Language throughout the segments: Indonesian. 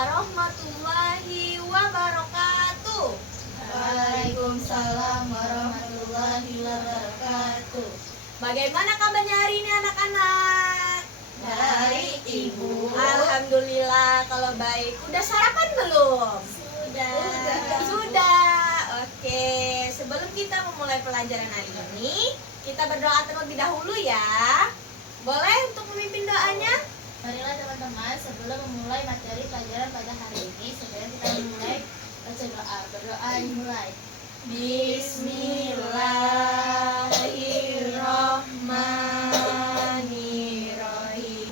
warahmatullahi wabarakatuh. Waalaikumsalam warahmatullahi wabarakatuh. Bagaimana kabarnya hari ini anak-anak? Baik, Ibu. Alhamdulillah kalau baik. Udah sarapan belum? Sudah. Oke, sebelum kita memulai pelajaran hari ini, kita berdoa terlebih dahulu ya. Boleh untuk memimpin doanya? Marilah teman-teman, sebelum memulai materi pelajaran pada hari ini, sebelum kita memulai baca doa. Berdoa dimulai. Bismillahirrahmanirrahim.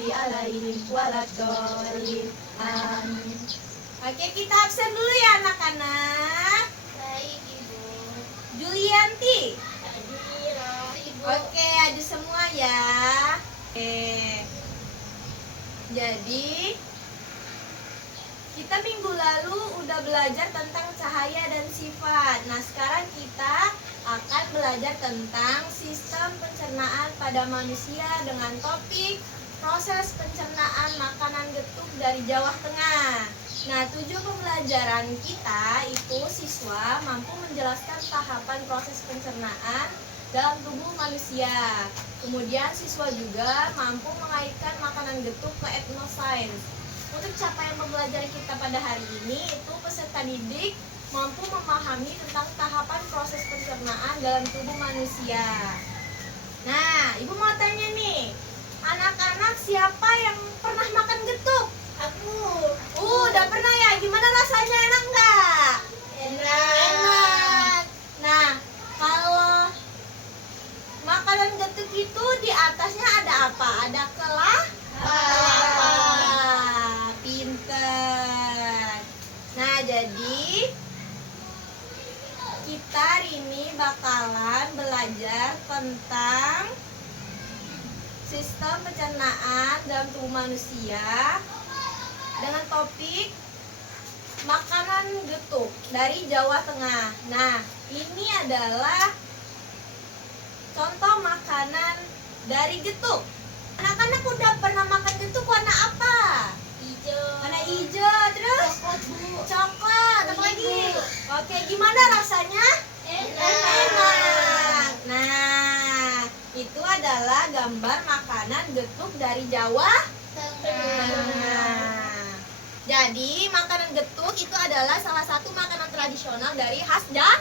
Alaihim waladhdallin. Amin. Oke, kita absen dulu ya anak-anak. Baik, Ibu. Julianti. Hadir, Ibu. Oke, ada semua ya. Oke. Jadi kita minggu lalu udah belajar tentang cahaya dan sifat. Nah, sekarang kita akan belajar tentang sistem pencernaan pada manusia dengan topik proses pencernaan makanan getuk dari Jawa Tengah. Nah, tujuan pembelajaran kita itu siswa mampu menjelaskan tahapan proses pencernaan dalam tubuh manusia. Kemudian siswa juga mampu mengaitkan makanan getuk ke etnosains. Untuk capaian pembelajaran kita pada hari ini itu peserta didik mampu memahami tentang tahapan proses pencernaan dalam tubuh manusia. Nah, Ibu mau tanya nih, anak-anak siapa yang pernah makan getuk? Aku. Udah pernah ya? Gimana rasanya, enak nggak? Enak. Nah, kalau makanan getuk itu di atasnya ada apa? Ada kelapa. Pinter. Nah, jadi kita hari ini bakalan belajar tentang sistem pencernaan dalam tubuh manusia dengan topik makanan getuk dari Jawa Tengah. Nah, ini adalah contoh makanan dari getuk. Anak-anak udah pernah makan getuk warna apa? Hijau. Warna hijau, terus Coklat, Bu. coklat, apa lagi? Oke, gimana rasanya? Enak. Nah, itu adalah gambar makanan getuk dari Jawa Tengah. Jadi, makanan getuk itu adalah salah satu makanan tradisional dari khas Jawa.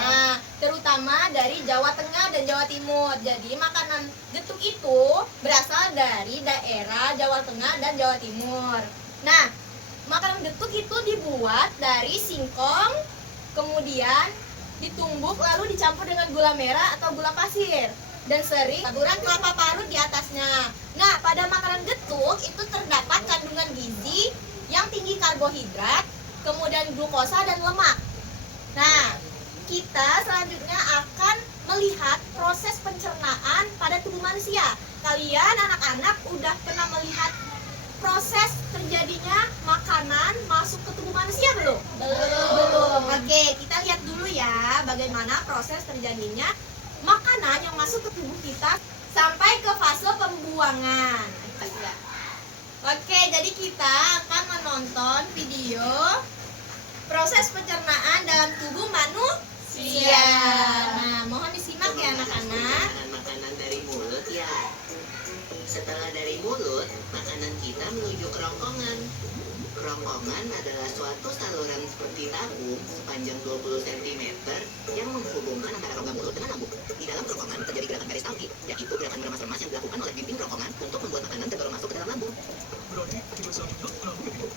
Nah, terutama dari Jawa Tengah dan Jawa Timur. Jadi, makanan getuk itu berasal dari daerah Jawa Tengah dan Jawa Timur. Nah, makanan getuk itu dibuat dari singkong, kemudian ditumbuk lalu dicampur dengan gula merah atau gula pasir dan sering taburan kelapa parut di atasnya. Nah, pada makanan getuk itu terdapat kandungan gizi yang tinggi karbohidrat, kemudian glukosa dan lemak. Nah, kita selanjutnya akan melihat proses pencernaan pada tubuh manusia. Kalian anak-anak udah pernah melihat proses terjadinya makanan masuk ke tubuh manusia belum? Belum. Oke, kita lihat dulu ya bagaimana proses terjadinya makanan yang masuk ke tubuh kita sampai ke fase pembuangan. Oke, jadi kita akan menonton video proses pencernaan dalam tubuh manusia. Nah, mohon disimak ya anak-anak. Makanan dari mulut ya. Setelah dari mulut, makanan kita menuju kerongkongan. Kerongkongan adalah suatu saluran seperti tabung sepanjang 20 cm yang menghubungkan antara rongga mulut dengan lambung. Di dalam kerongkongan terjadi gerakan garis tali, yaitu gerakan remas-remas yang dilakukan oleh dinding kerongkongan untuk membuat makanan terdorong masuk ke dalam lambung.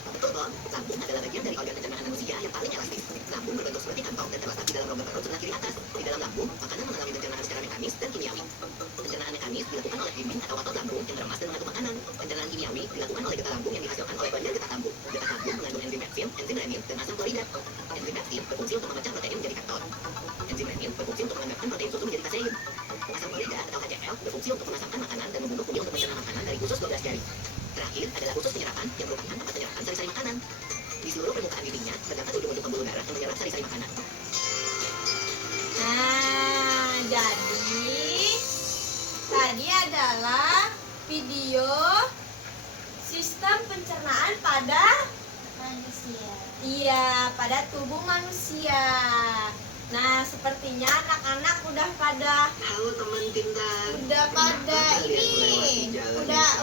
Betul dong, lambung adalah bagian dari organ pencernaan manusia yang paling elastis. Lambung berbentuk seperti kantong dan terletak di dalam rongga perut sebelah kiri atas. Di dalam lambung, makanan mengalami pencernaan secara mekanis dan kimiawi. Pencernaan mekanis dilakukan oleh dinding atau otot lambung yang meremas dan mengaduk makanan. Pencernaan kimiawi dilakukan oleh getah lambung yang dihasilkan oleh bagian getah lambung. Getah lambung mengandung enzim pepsin, enzim renin, dan asam klorida. Enzim pepsin berfungsi untuk memecah protein menjadi kakton. Enzim renin berfungsi untuk menganggapkan protein susu menjadi kasein. Asam klorida atau HCl berfungsi untuk memasakkan makanan dan membunuh kunyit untuk mencerna makanan dari usus 12 jari. Terakhir adalah usus penyerapan yang merupakan tempat penyerapan sari-sari makanan. Di seluruh permukaan dindingnya terdapat ujung-ujung pembuluh darah yang menyerap sari-sari makanan. Nah, jadi tadi adalah video sistem pencernaan pada manusia. iya, pada tubuh manusia. Nah, sepertinya anak-anak udah pada Halo teman pintar. ini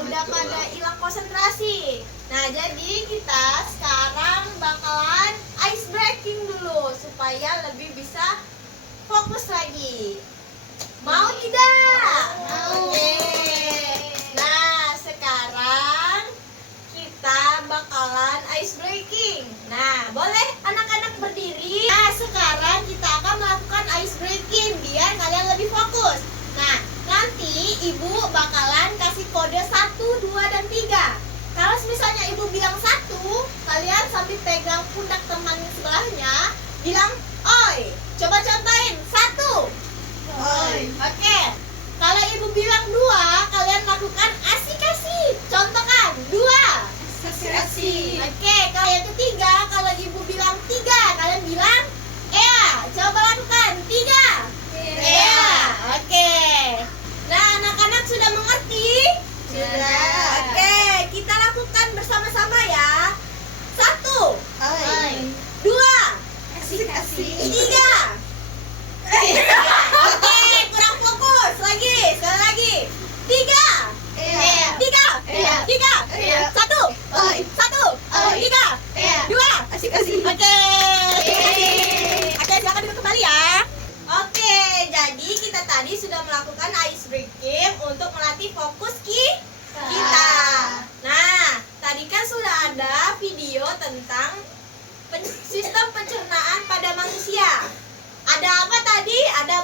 udah pada hilang konsentrasi. Nah, jadi kita sekarang bakalan ice breaking dulu supaya lebih bisa fokus lagi. Mau tidak? Mau. Oke. Nah, sekarang kita bakalan ice breaking. Nah, boleh anak-anak berdiri. Nah, sekarang kita akan melakukan ice breaking biar kalian lebih fokus. Nah, nanti ibu bakalan kasih kode 1, 2, dan 3. Kalau misalnya ibu bilang 1, kalian sambil pegang pundak teman sebelahnya bilang oi. Coba contohin 1. Oi. Oke. Kalau ibu bilang 2, kalian lakukan asik-asik. Contohkan 2. Kasih. Oke, kalau yang ketiga, kalau ibu bilang 3, kalian bilang Ea. Coba lakukan 3. Ea. Oke. Nah, anak-anak sudah mengerti? Sudah. Oke, kita lakukan bersama-sama ya. 1, Oi. 2, Kasih. 3. Oke, kurang fokus. Sekali lagi. 3. Iya. 3. Iya. 3. Iya. 1. Oi. 1. Oi. 3. Iya. 2. Kasih. Oke. Yeay. Oke, silakan duduk kembali ya. Oke, jadi kita tadi sudah melakukan ice breaking untuk melatih fokus kita. Nah, tadi kan sudah ada video tentang sistem pencernaan pada manusia. Ada apa tadi? Ada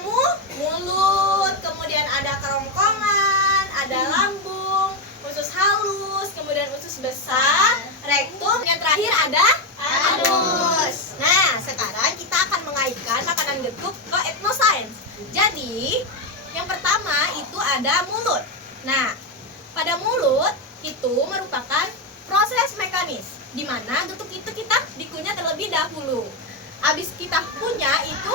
mulut, kemudian ada kerongkongan, ada lambung, usus halus, kemudian usus besar, rektum, yang terakhir ada anus. Nah, sekarang kita akan mengaitkan makanan getuk ke ethnoscience. Jadi, yang pertama itu ada mulut. Nah, pada mulut itu merupakan proses mekanis di mana getuk itu kita dikunyah terlebih dahulu. Habis kita kunyah itu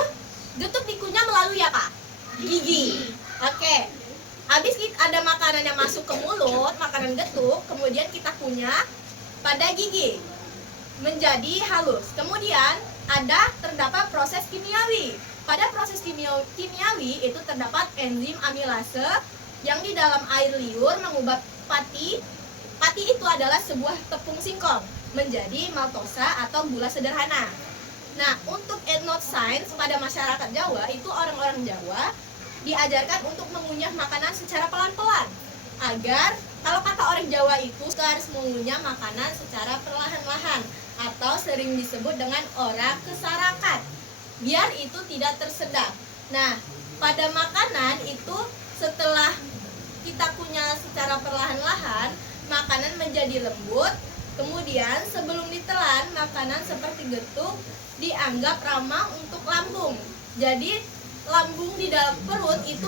getuk dikunyah melalui apa? Gigi. Oke. Habis ada makanan yang masuk ke mulut, makanan getuk, kemudian kita kunyah pada gigi menjadi halus. Kemudian terdapat proses kimiawi. Pada proses kimiawi itu terdapat enzim amilase yang di dalam air liur mengubah pati itu adalah sebuah tepung singkong menjadi maltosa atau gula sederhana. Nah, untuk ethnoscience pada masyarakat Jawa itu orang-orang Jawa diajarkan untuk mengunyah makanan secara pelan-pelan agar kalau kata orang Jawa itu harus mengunyah makanan secara perlahan-lahan atau sering disebut dengan ora kesarakat biar itu tidak tersedak. Nah, pada makanan itu setelah kita kunyah secara perlahan-lahan, makanan menjadi lembut. Kemudian sebelum ditelan, makanan seperti getuk dianggap ramah untuk lambung. Jadi lambung di dalam perut itu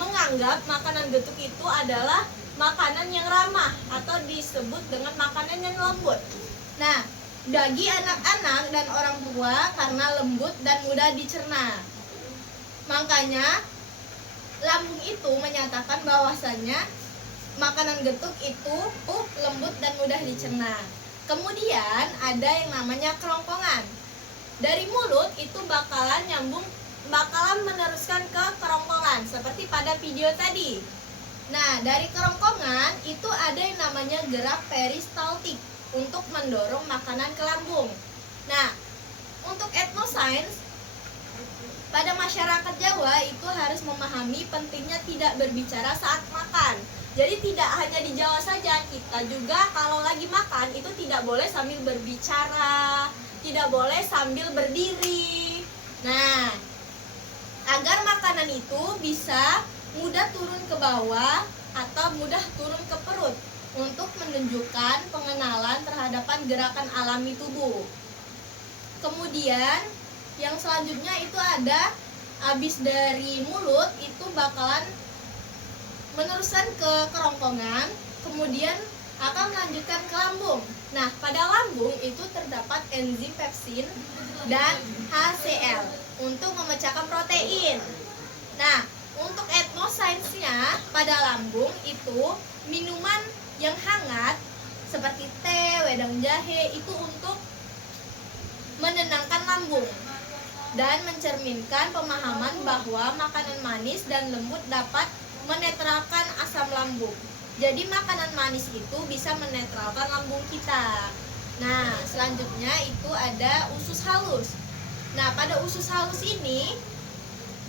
menganggap makanan getuk itu adalah makanan yang ramah atau disebut dengan makanan yang lembut. Nah, bagi anak-anak dan orang tua karena lembut dan mudah dicerna. Makanya lambung itu menyatakan bahwasannya makanan getuk itu lembut dan mudah dicerna. Kemudian ada yang namanya kerongkongan. Dari mulut itu bakalan meneruskan ke kerongkongan seperti pada video tadi. Nah, dari kerongkongan itu ada yang namanya gerak peristaltik untuk mendorong makanan ke lambung. Nah, untuk ethnoscience pada masyarakat Jawa itu harus memahami pentingnya tidak berbicara saat makan. Jadi tidak hanya di Jawa saja, kita juga kalau lagi makan itu tidak boleh sambil berbicara, tidak boleh sambil berdiri. Nah, agar makanan itu bisa mudah turun ke bawah atau mudah turun ke perut untuk menunjukkan pengenalan terhadapan gerakan alami tubuh. Kemudian yang selanjutnya itu ada habis dari mulut itu bakalan meneruskan ke kerongkongan, kemudian akan melanjutkan ke lambung. Nah, pada lambung itu terdapat enzim pepsin dan HCl untuk memecahkan protein. Nah, untuk ethnoscience-nya pada lambung itu minuman yang hangat seperti teh, wedang jahe itu untuk menenangkan lambung dan mencerminkan pemahaman bahwa makanan manis dan lembut dapat menetralkan asam lambung. Jadi makanan manis itu bisa menetralkan lambung kita. Nah, selanjutnya itu ada usus halus. Nah, pada usus halus ini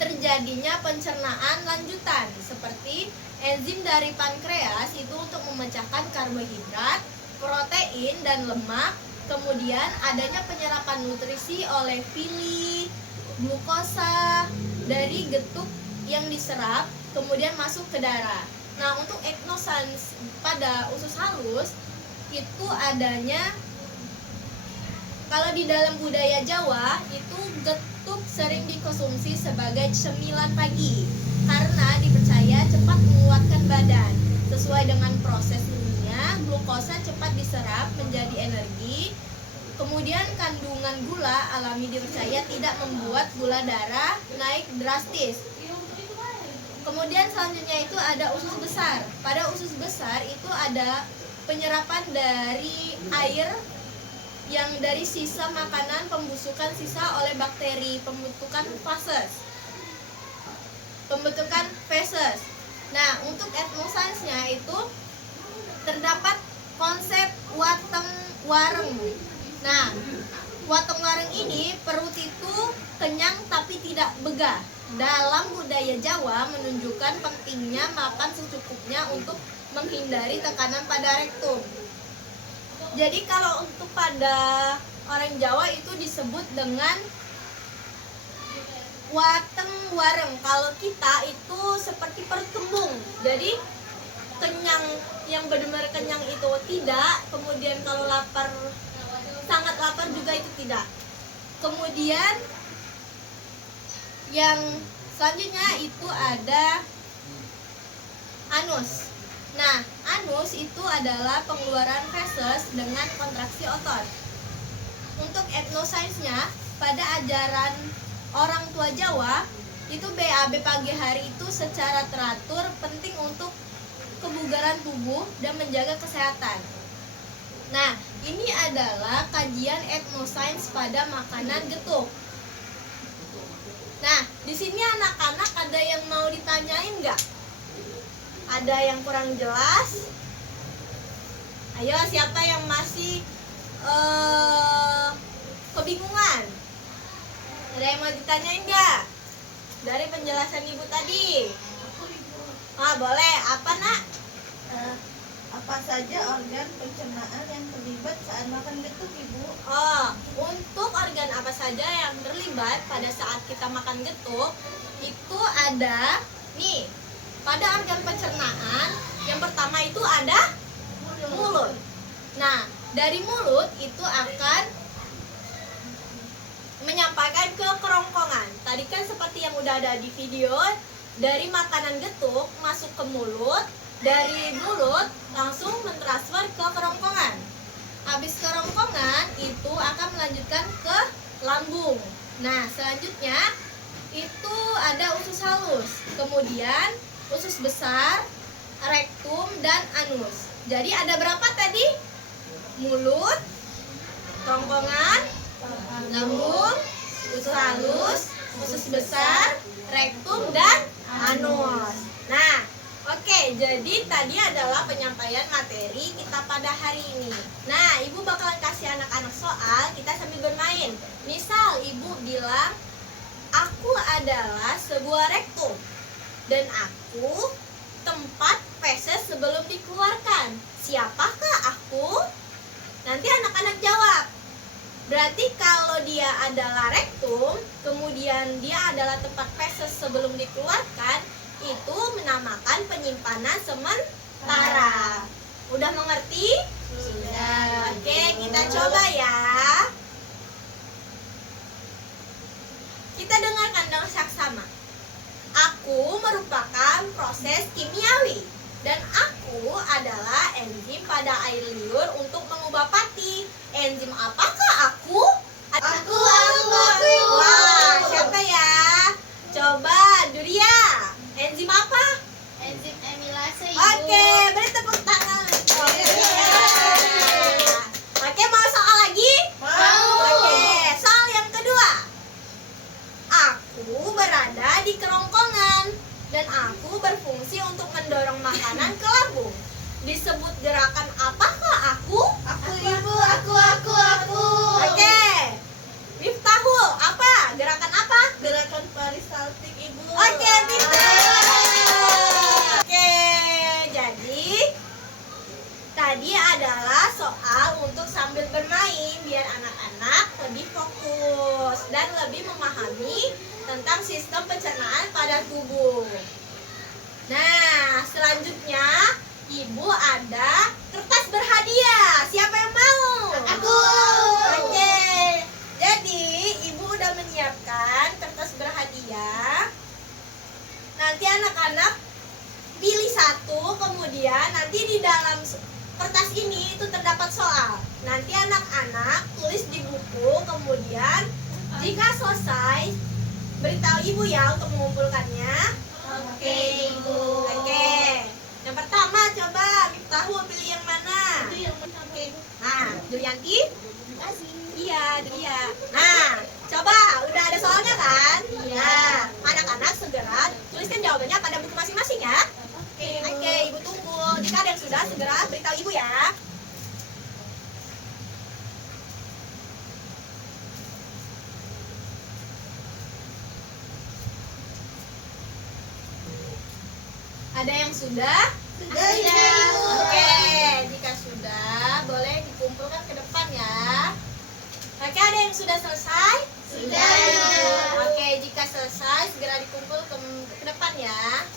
terjadinya pencernaan lanjutan seperti enzim dari pankreas itu untuk memecahkan karbohidrat, protein, dan lemak. Kemudian adanya penyerapan nutrisi oleh villi, glukosa dari getuk yang diserap kemudian masuk ke darah. Nah, untuk eknosans pada usus halus itu adanya, kalau di dalam budaya Jawa itu getuk sering dikonsumsi sebagai cemilan pagi karena dipercaya cepat menguatkan badan. Sesuai dengan proses ilmiah, glukosa cepat diserap menjadi energi. Kemudian kandungan gula alami dipercaya tidak membuat gula darah naik drastis. Kemudian selanjutnya itu ada usus besar. Pada usus besar itu ada penyerapan dari air yang dari sisa makanan, pembusukan sisa oleh bakteri, pembentukan feses. Nah, untuk etnosainsnya itu terdapat konsep wateng wareng. Nah, wateng wareng ini perut itu kenyang tapi tidak begah. Dalam budaya Jawa menunjukkan pentingnya makan secukupnya untuk menghindari tekanan pada rektum. Jadi kalau untuk pada orang Jawa itu disebut dengan wateng wareng. Kalau kita itu seperti perut kembung. Jadi kenyang, yang benar-benar kenyang itu tidak. Kemudian kalau lapar, sangat lapar juga itu tidak. Kemudian yang selanjutnya itu ada anus. Nah, anus itu adalah pengeluaran feses dengan kontraksi otot. Untuk etnosainsnya, pada ajaran orang tua Jawa, itu BAB pagi hari itu secara teratur penting untuk kebugaran tubuh dan menjaga kesehatan. Nah, ini adalah kajian etnosains pada makanan getuk. Nah, di sini anak-anak ada yang mau ditanyain nggak? Ada yang kurang jelas? Ayo, siapa yang masih kebingungan? Ada yang mau ditanyain nggak? Dari penjelasan ibu tadi. Boleh. Apa, nak? Apa saja organ pencernaan yang terlibat saat makan getuk, Ibu? Untuk organ apa saja yang terlibat pada saat kita makan getuk itu ada nih. Pada organ pencernaan yang pertama itu ada mulut. Nah, dari mulut itu akan menyampaikan ke kerongkongan. Tadi kan seperti yang udah ada di video, dari makanan getuk masuk ke mulut, dari mulut langsung mentransfer ke kerongkongan. Habis kerongkongan itu akan melanjutkan ke lambung. Nah, selanjutnya itu ada usus halus. Kemudian usus besar, rektum, dan anus. Jadi ada berapa tadi? Mulut, kerongkongan, lambung, usus halus, usus besar, rektum, dan anus. Nah, oke, jadi tadi adalah penyampaian materi kita pada hari ini. Nah, ibu bakalan kasih anak-anak soal, kita sambil bermain. Misal ibu bilang, aku adalah sebuah rektum dan aku tempat feses sebelum dikeluarkan. Siapakah aku? Nanti anak-anak jawab. Berarti kalau dia adalah rektum, kemudian dia adalah tempat feses sebelum dikeluarkan, itu menamakan penyimpanan sementara. Udah mengerti? Sudah. Oke, kita coba ya. Kita dengarkan dengan saksama. Aku merupakan proses kimiawi dan aku adalah enzim pada air liur untuk mengubah pati. Enzim apakah aku? Aku. Wah, siapa ya? Coba Duria. Enzim apa? Enzim amilase, Ibu. Oke, beri tepuk tangan. untuk mendorong makanan ke lambung. Disebut gerakan apakah aku? Aku ibu, aku. Oke. Miftahul, apa? Gerakan apa? Gerakan peristaltik ibu. Oke, pintar. Oke, jadi tadi adalah soal untuk sambil bermain biar anak-anak lebih fokus dan lebih memahami tentang sistem pencernaan pada tubuh. Nah, selanjutnya Ibu ada kertas berhadiah. Siapa yang mau? Aku. Oke. Jadi, Ibu udah menyiapkan kertas berhadiah. Nanti anak-anak pilih satu, kemudian nanti di dalam kertas ini itu terdapat soal. Nanti anak-anak tulis di buku, kemudian jika selesai beritahu Ibu ya untuk mengumpulkannya. Oke, Ibu. Oke. Yang pertama coba Miftahul pilih yang mana? Itu yang oke. Nah, Julianti? Terima kasih. Iya, dia. Nah, coba udah ada soalnya kan? Iya. Nah, anak-anak segera tuliskan jawabannya pada buku masing-masing ya. Oke, Ibu. Oke, Ibu tunggu. Jika ada yang sudah, segera beritahu Ibu ya. Ada yang sudah? Sudah, Ibu. Oke, jika sudah, boleh dikumpulkan ke depan ya. Oke, ada yang sudah selesai? Sudah. Oke, jika selesai, segera dikumpul ke depan ya.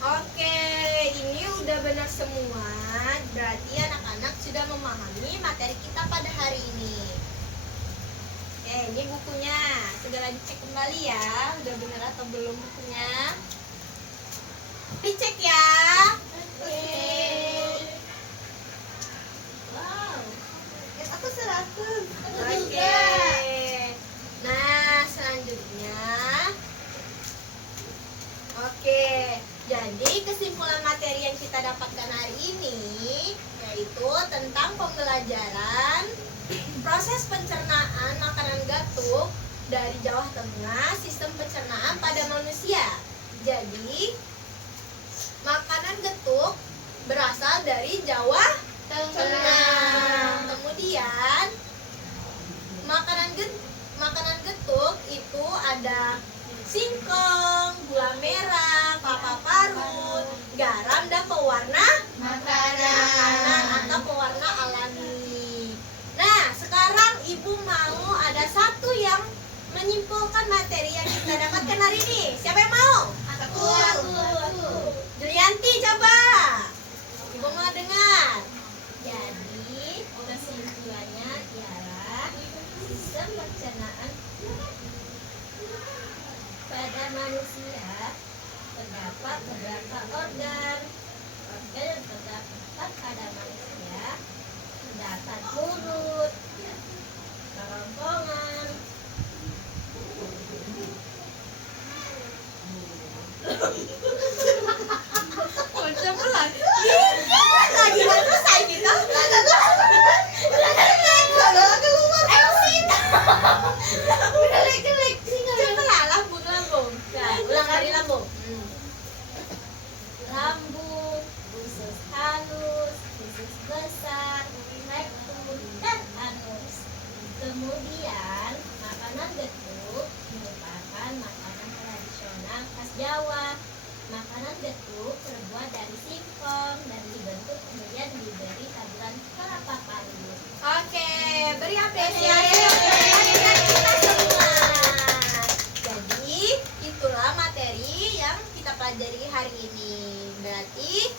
Oke, ini udah benar semua. Berarti anak-anak sudah memahami materi kita pada hari ini. Oke, ini bukunya. Segera dicek kembali ya. Udah benar atau belum bukunya? Dicek ya. Oke. Wow. Aku 100. Aku Oke. juga. Nah, selanjutnya. Oke, jadi kesimpulan materi yang kita dapatkan hari ini yaitu tentang pembelajaran proses pencernaan makanan gatuk dari Jawa Tengah, sistem pencernaan pada manusia. Jadi, makanan getuk berasal dari Jawa Tengah. Kemudian, makanan getuk itu ada singkong, gula merah, kelapa parut, garam, dan pewarna makanan atau pewarna alami. Nah, sekarang Ibu mau ada satu yang menyimpulkan materi yang kita dapatkan hari ini. Siapa yang mau? Aku. Julianti, coba. Ibu mau dengar. Jadi, kesimpulannya ialah sistem pencernaan pada manusia terdapat beberapa organ yang terdapat pada manusia terdapat mulut, kerongkongan, macam pelan. Lagi nggak selesai kita. Coba lambung. Nah, ulang dari lambung. Lambung, usus halus, usus besar, rektum, dan anus. Kemudian, makanan getuk merupakan makanan tradisional khas Jawa. Makanan getuk terbuat dari singkong dan dibentuk kemudian diberi taburan kelapa parut. Oke, beri apresiasi untuk kehadiran kita semua. Jadi, itulah materi yang kita pelajari hari ini. Berarti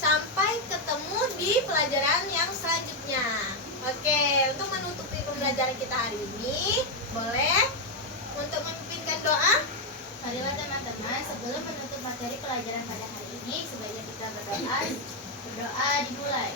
sampai ketemu di pelajaran yang selanjutnya. Oke, untuk menutupi pembelajaran kita hari ini, boleh untuk memimpinkan doa? Marilah Sebelum menutup materi pelajaran pada hari ini, sebaiknya kita berdoa. Berdoa dimulai.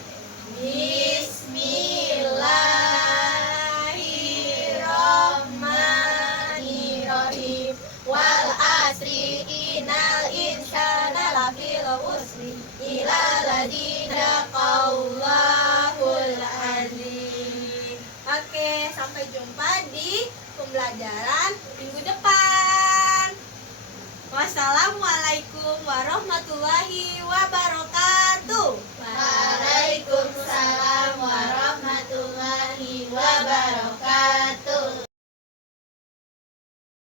Bismillahirrahmanirrahim. Wal asri innal insana lafi khusri illa ladina qawlahul azim. Oke, sampai jumpa di pembelajaran minggu depan. Wassalamualaikum warahmatullahi